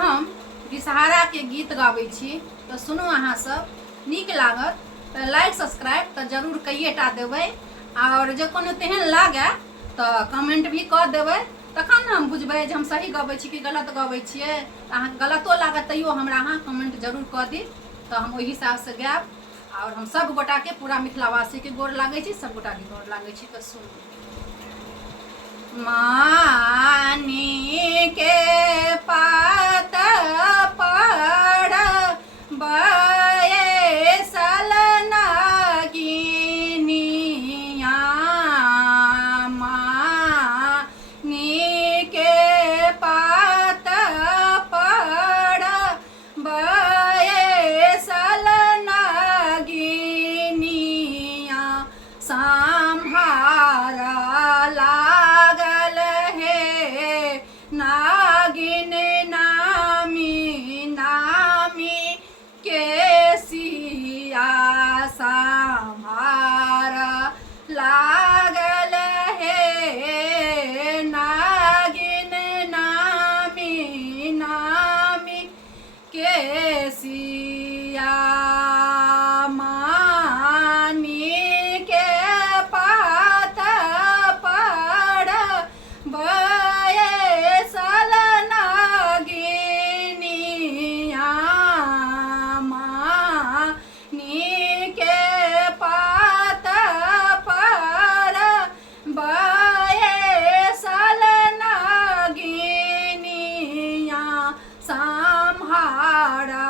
हम विषहारा के गीत गाबै छी तो सुनू अहाँ सब, नीक लागत तो लाइक सब्सक्राइब तो जरूर कइएटा देबै। और जे कोनो तेहन लागे तो कमेंट भी कऽ देबै, तखन ने हम बुझबै जे हम सही गबै छी कि गलत गबै छियै। अहाँ गलतो लागत तैयो हमरा अहाँ कमेंट जरूर कऽ दी, तो हम ओहि हिसाबसँ गायब। और हम सब गोटा के पूरा मिथिलावासी के गोर लागै छी, सब गोटा के गोर लागै छी। तो सुनू। मानी के पात पड़ बैसल नागिनिया, मानी के पात पड़ बैसल नागिनिया, सम्हारा नागिन नामी नामी के सिया, सम्हारा लागल है नागिन नामी नामी के सिया। मानी के पात पड़ बैसल नागिनिया, मानी के पात पड़ बैसल नागिनिया, सम्हारा